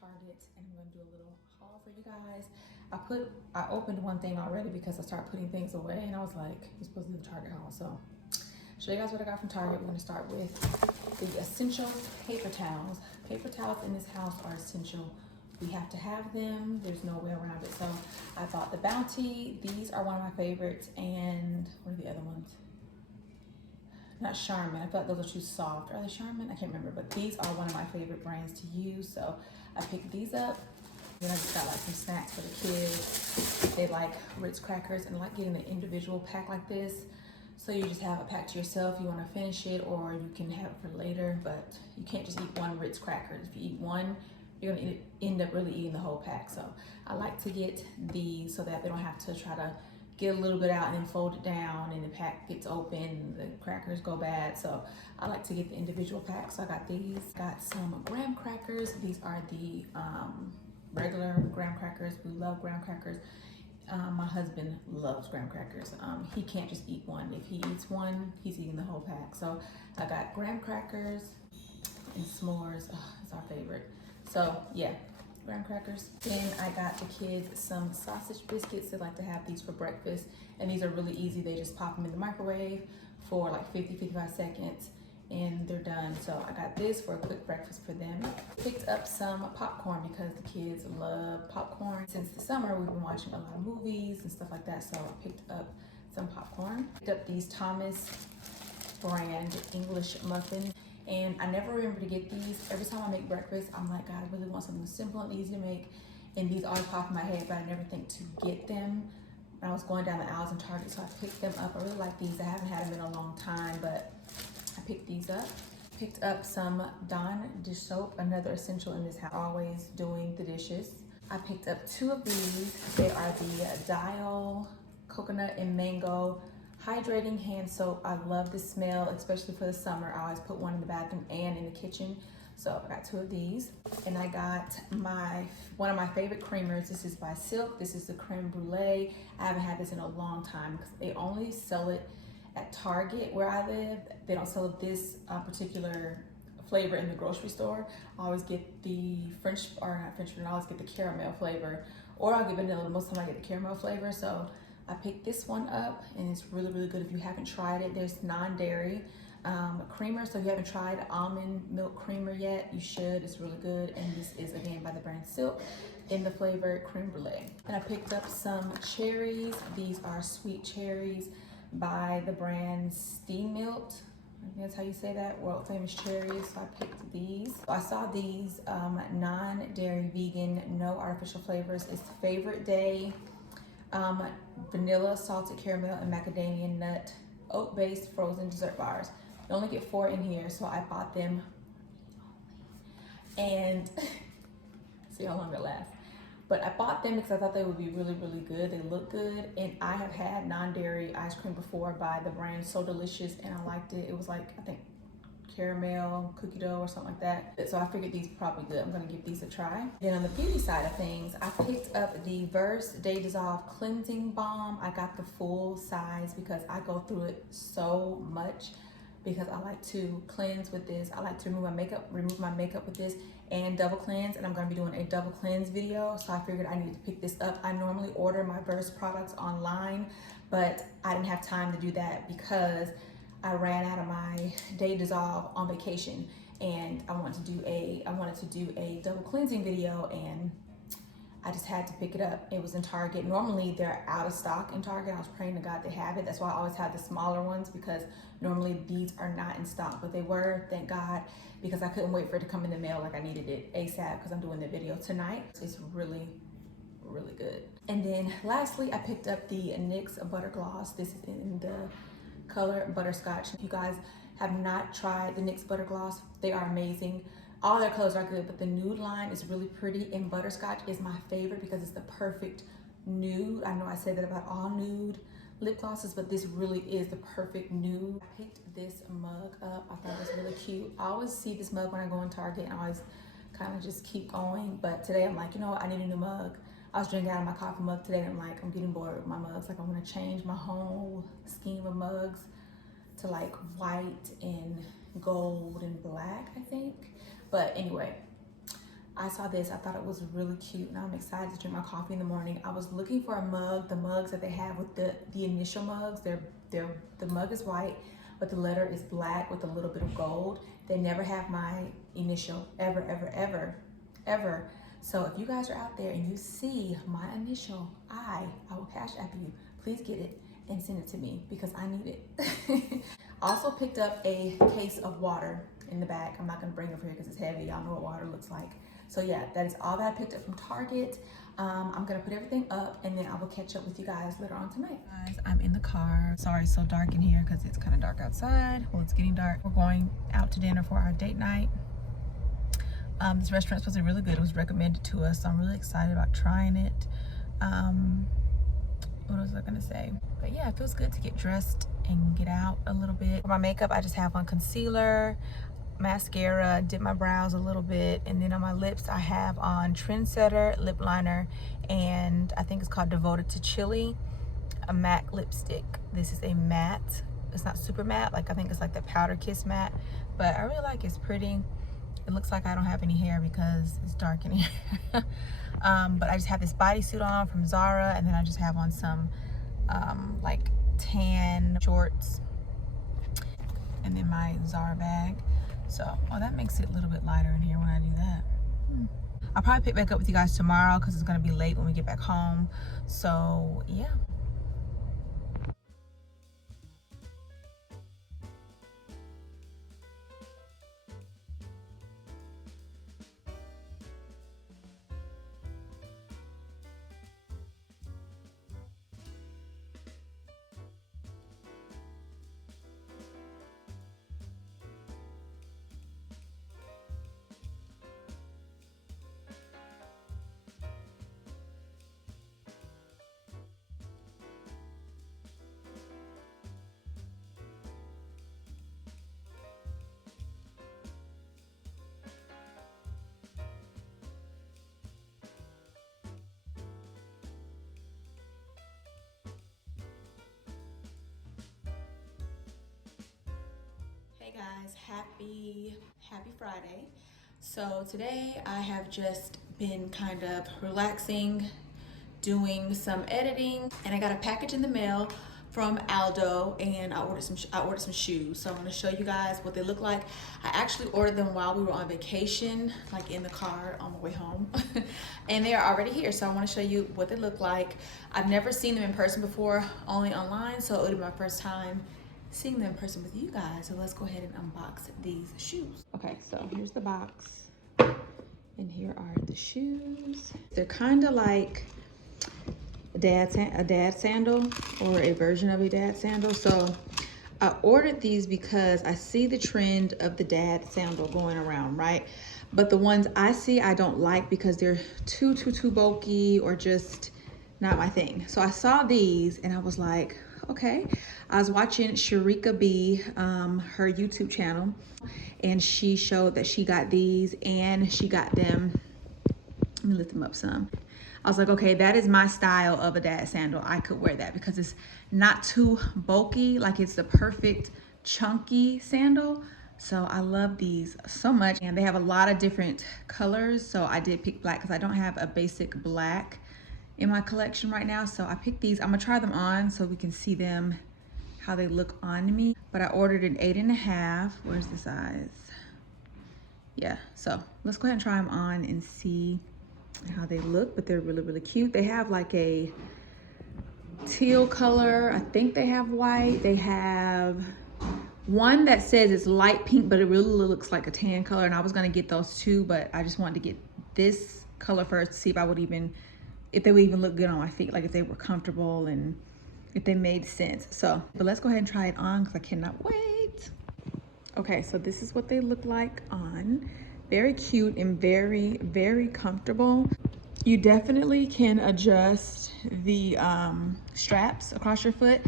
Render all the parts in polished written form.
Target and I'm gonna do a little haul for you guys. I opened one thing already because I started putting things away and I was like, you're supposed to do the Target haul. So show you guys what I got from Target. We're gonna start with the essential paper towels. Paper towels in this house are essential. We have to have them. There's no way around it. So I bought the Bounty. These are one of my favorites. And what are the other ones? Not Charmin. I feel like those are too soft. Are they Charmin? I can't remember. But these are one of my favorite brands to use. So I picked these up. Then I just got like some snacks for the kids. They like Ritz crackers and I like getting an individual pack like this. So you just have a pack to yourself. You want to finish it or you can have it for later. But you can't just eat one Ritz cracker. If you eat one, you're gonna end up really eating the whole pack. So I like to get these so that they don't have to try to get a little bit out and then fold it down and the pack gets open, the crackers go bad. So I like to get the individual packs. So I got these, got some graham crackers. These are the regular graham crackers. We love graham crackers. My husband loves graham crackers. He can't just eat one. If he eats one, he's eating the whole pack. So I got graham crackers and s'mores. Oh, it's our favorite. So yeah, graham crackers. Then I got the kids some sausage biscuits. They like to have these for breakfast. And these are really easy. They just pop them in the microwave for like 50-55 seconds and they're done. So I got this for a quick breakfast for them. Picked up some popcorn because the kids love popcorn. Since the summer, we've been watching a lot of movies and stuff like that. So I picked up some popcorn. Picked up these Thomas brand English muffin. And I never remember to get these. Every time I make breakfast, I'm like, God, I really want something simple and easy to make. And these always pop in my head, but I never think to get them. When I was going down the aisles in Target, so I picked them up. I really like these. I haven't had them in a long time, but I picked these up. Picked up some Dawn dish soap, another essential in this house, always doing the dishes. I picked up 2 of these. They are the Dial Coconut and Mango Hydrating Hand Soap. I love the smell, especially for the summer. I always put one in the bathroom and in the kitchen. So I got 2 of these. And I got one of my favorite creamers. This is by Silk. This is the creme brulee. I haven't had this in a long time because they only sell it at Target where I live. They don't sell this particular flavor in the grocery store. I always get the I always get the caramel flavor, or I'll get vanilla. Most of the time I get the caramel flavor. So I picked this one up and it's really, really good if you haven't tried it. There's non-dairy creamer. So if you haven't tried almond milk creamer yet, you should. It's really good. And this is again by the brand Silk in the flavor creme brulee. And I picked up some cherries. These are sweet cherries by the brand Steam Milk. I think that's how you say that, world famous cherries. So I picked these. I saw these non-dairy, vegan, no artificial flavors. It's favorite day. Vanilla, salted caramel, and macadamia nut, oat-based frozen dessert bars. You only get 4 in here, so I bought them. And see how long it lasts. But I bought them because I thought they would be really, really good. They look good. And I have had non-dairy ice cream before by the brand So Delicious, and I liked it. It was like, I think, caramel, cookie dough, or something like that. So I figured these are probably good. I'm gonna give these a try. Then on the beauty side of things, I picked up the Verse Day Dissolve Cleansing Balm. I got the full size because I go through it so much because I like to cleanse with this. I like to remove my makeup with this and double cleanse, and I'm gonna be doing a double cleanse video. So I figured I needed to pick this up. I normally order my Verse products online, but I didn't have time to do that because I ran out of my Day Dissolve on vacation, and I wanted to do a double cleansing video, and I just had to pick it up. It was in Target. Normally they're out of stock in Target. I was praying to God they have it. That's why I always have the smaller ones because normally these are not in stock, but they were, thank God, because I couldn't wait for it to come in the mail like I needed it ASAP because I'm doing the video tonight. It's really, really good. And then lastly, I picked up the NYX Butter Gloss. This is in the color Butterscotch. If you guys have not tried the NYX Butter Gloss, they are amazing. All their colors are good, but the nude line is really pretty, and Butterscotch is my favorite because it's the perfect nude. I know I say that about all nude lip glosses, but this really is the perfect nude. I picked this mug up. I thought it was really cute. I always see this mug when I go in Target and I always kind of just keep going, but today I'm like, you know what, I need a new mug. I was drinking out of my coffee mug today and I'm like, I'm getting bored with my mugs. Like I want to change my whole scheme of mugs to like white and gold and black, I think. But anyway, I saw this, I thought it was really cute, and I'm excited to drink my coffee in the morning. I was looking for a mug, the mugs that they have with the initial mugs. The mug is white, but the letter is black with a little bit of gold. They never have my initial, ever, ever, ever, ever. So if you guys are out there and you see my initial, I will cash app you. Please get it and send it to me because I need it. Also picked up a case of water in the back. I'm not gonna bring it over here because it's heavy. Y'all know what water looks like. So yeah, that is all that I picked up from Target. I'm gonna put everything up and then I will catch up with you guys later on tonight. Guys, I'm in the car. Sorry it's so dark in here because it's kind of dark outside. Well, it's getting dark. We're going out to dinner for our date night. This restaurant's supposed to be really good. It was recommended to us, so I'm really excited about trying it. What was I gonna say? But yeah, it feels good to get dressed and get out a little bit. For my makeup, I just have on concealer, mascara, dip my brows a little bit, and then on my lips I have on Trendsetter lip liner, and I think it's called Devoted to Chili, a MAC lipstick. This is a matte. It's not super matte, like I think it's like the Powder Kiss matte, but I really like it. It's pretty. It looks like I don't have any hair because it's dark in here. But I just have this bodysuit on from Zara, and then I just have on some like tan shorts, and then my Zara bag. So, oh, that makes it a little bit lighter in here when I do that. I'll probably pick back up with you guys tomorrow because it's gonna be late when we get back home. So, yeah. Hey guys, happy Friday. So today I have just been kind of relaxing, doing some editing, and I got a package in the mail from Aldo, and I ordered some shoes. So I'm going to show you guys what they look like. I actually ordered them while we were on vacation, like in the car on the way home. And they are already here, so I want to show you what they look like. I've never seen them in person before, only online, so it would be my first time seeing them in person with you guys. So let's go ahead and unbox these shoes. Okay, so here's the box, and here are the shoes. They're kind of like a dad sandal, or a version of a dad sandal. So I ordered these because I see the trend of the dad sandal going around, right? But the ones I see I don't like because they're too bulky or just not my thing. So I saw these and I was like, okay. I was watching Sharika B, her YouTube channel, and she showed that she got these and she got them. Let me lift them up some. I was like, okay, that is my style of a dad sandal. I could wear that because it's not too bulky, like it's the perfect chunky sandal. So I love these so much, and they have a lot of different colors. So I did pick black because I don't have a basic black in my collection right now. So I picked these. I'm gonna try them on so we can see them, how they look on me. But I ordered an 8.5. Where's the size? Yeah, so let's go ahead and try them on and see how they look. But they're really cute. They have like a teal color. I think they have white. They have one that says it's light pink, but it really looks like a tan color. And I was gonna get those too, but I just wanted to get this color first to see if they would even look good on my feet, like if they were comfortable and if they made sense. So, but let's go ahead and try it on because I cannot wait. Okay, so this is what they look like on. Very cute and very comfortable. You definitely can adjust the straps across your foot,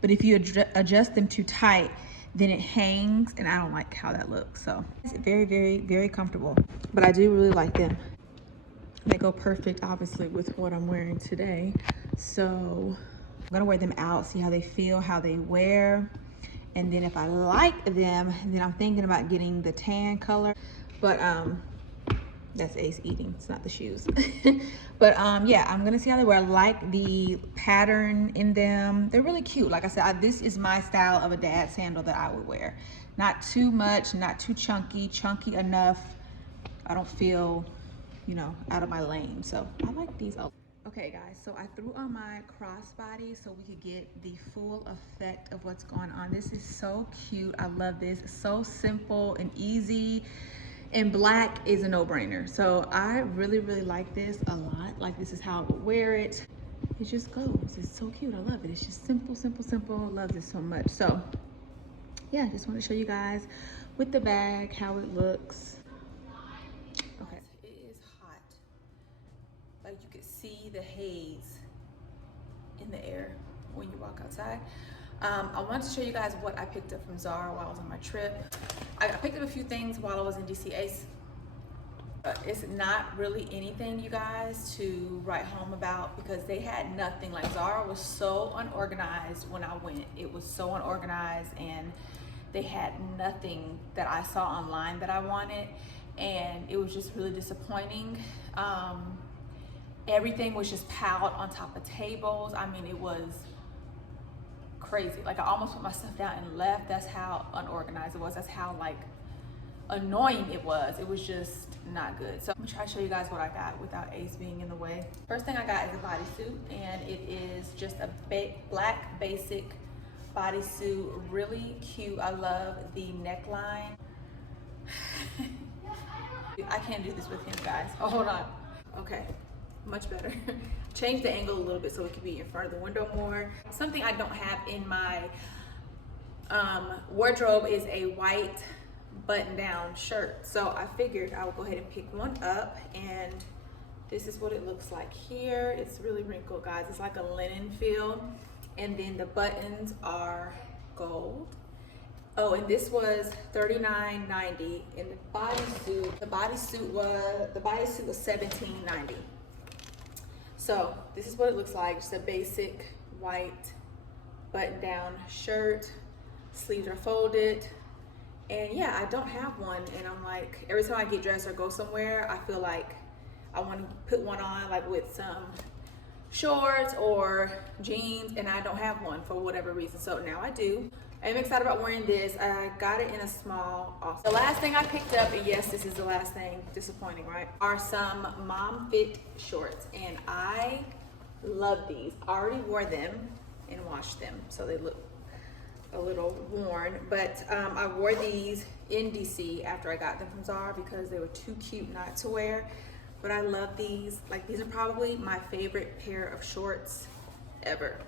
but if you adjust them too tight, then it hangs, and I don't like how that looks. So it's very comfortable, but I do really like them. They go perfect, obviously, with what I'm wearing today. So I'm gonna wear them out, see how they feel, how they wear. And then if I like them, then I'm thinking about getting the tan color. But That's Ace eating, it's not the shoes. But yeah, I'm gonna see how they wear. I like the pattern in them. They're really cute. Like I said, this is my style of a dad sandal that I would wear. Not too much, not too chunky, chunky enough. I don't feel, you know, out of my lane. So I like these. Okay guys, so I threw on my crossbody so we could get the full effect of what's going on. This is so cute. I love this. It's so simple and easy. And black is a no-brainer. So I really, really like this a lot. Like, this is how I would wear it. It just goes. It's so cute. I love it. It's just simple, simple, simple. I love this so much. So yeah, just want to show you guys with the bag how it looks. Okay, it is hot. Like, you could see the haze in the air when you walk outside. I wanted to show you guys what I picked up from Zara while I was on my trip. I picked up a few things while I was in DC. It's not really anything, you guys, to write home about because they had nothing. Like, Zara was so unorganized when I went. It was so unorganized, and they had nothing that I saw online that I wanted, and it was just really disappointing. Everything was just piled on top of tables. I mean, it was crazy. Like, I almost put my stuff down and left. That's how unorganized it was. That's how, like, annoying it was. It was just not good. So I'm gonna try to show you guys what I got without Ace being in the way. First thing I got is a bodysuit, and it is just a black basic bodysuit. Really cute. I love the neckline. I can't do this with him, guys. Oh, hold on. Okay, much better. Change the angle a little bit so it can be in front of the window more. Something I don't have in my wardrobe is a white button-down shirt. So I figured I would go ahead and pick one up, and this is what it looks like here. It's really wrinkled, guys. It's like a linen feel, and then the buttons are gold. Oh, and this was $39.90, and the bodysuit was $17.90. So this is what it looks like. Just a basic white button-down shirt. Sleeves are folded. And yeah, I don't have one, and I'm like, every time I get dressed or go somewhere, I feel like I want to put one on, like with some shorts or jeans, and I don't have one for whatever reason. So now I do. I'm excited about wearing this. I got it in a small also. The last thing I picked up, and yes, this is the last thing, disappointing, right? Are some mom fit shorts, and I love these. I already wore them and washed them, so they look a little worn, but I wore these in DC after I got them from Zara because they were too cute not to wear. But I love these. Like, these are probably my favorite pair of shorts ever.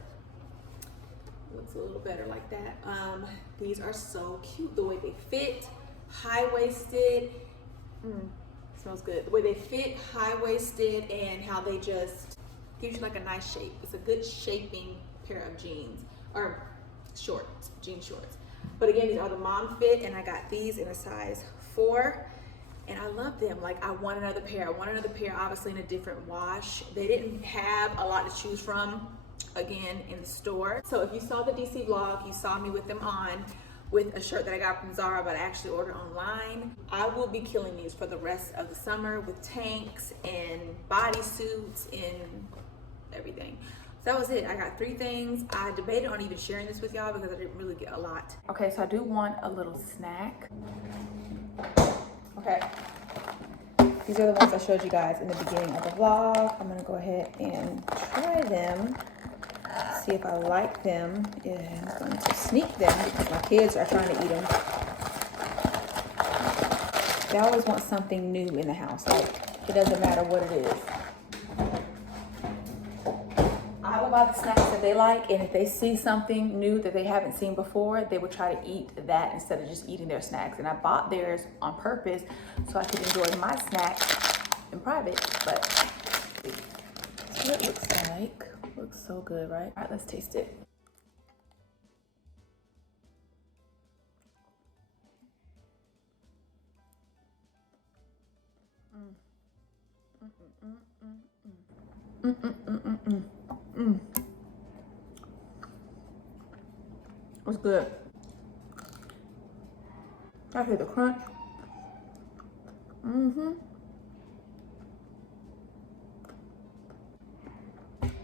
Looks a little better like that. These are so cute. The way they fit, high-waisted. Smells good. The way they fit, high-waisted, and how they just give you like a nice shape. It's a good shaping pair of jeans, or shorts, jean shorts. But again, these are the mom fit, and I got these in a size 4, and I love them. Like, I want another pair. I want another pair, obviously in a different wash. They didn't have a lot to choose from, again, in the store. So if you saw the DC vlog, you saw me with them on, with a shirt that I got from Zara, but I actually ordered online. I will be killing these for the rest of the summer with tanks and bodysuits and everything. So that was it. I got 3 things. I debated on even sharing this with y'all because I didn't really get a lot. Okay, so I do want a little snack. Okay. These are the ones I showed you guys in the beginning of the vlog. I'm gonna go ahead and try them, see if I like them, and I'm going to sneak them because my kids are trying to eat them. They always want something new in the house. Like, it doesn't matter what it is. I will buy the snacks that they like, and if they see something new that they haven't seen before, they will try to eat that instead of just eating their snacks. And I bought theirs on purpose so I could enjoy my snack in private. But that's what it looks like. Looks so good, right? All right, let's taste it. It's good. I hear the crunch.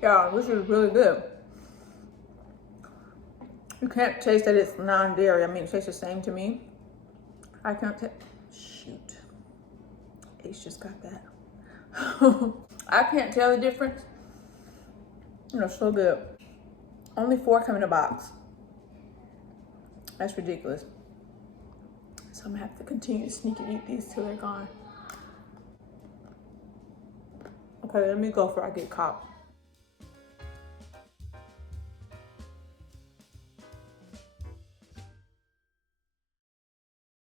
Yeah, this is really good. You can't taste that it's non-dairy. I mean, it tastes the same to me. I can't taste. Shoot. Ace just got that. I can't tell the difference. You know, so good. Only 4 come in a box. That's ridiculous. So I'm gonna have to continue to sneak and eat these till they're gone. Okay, let me go before I get caught.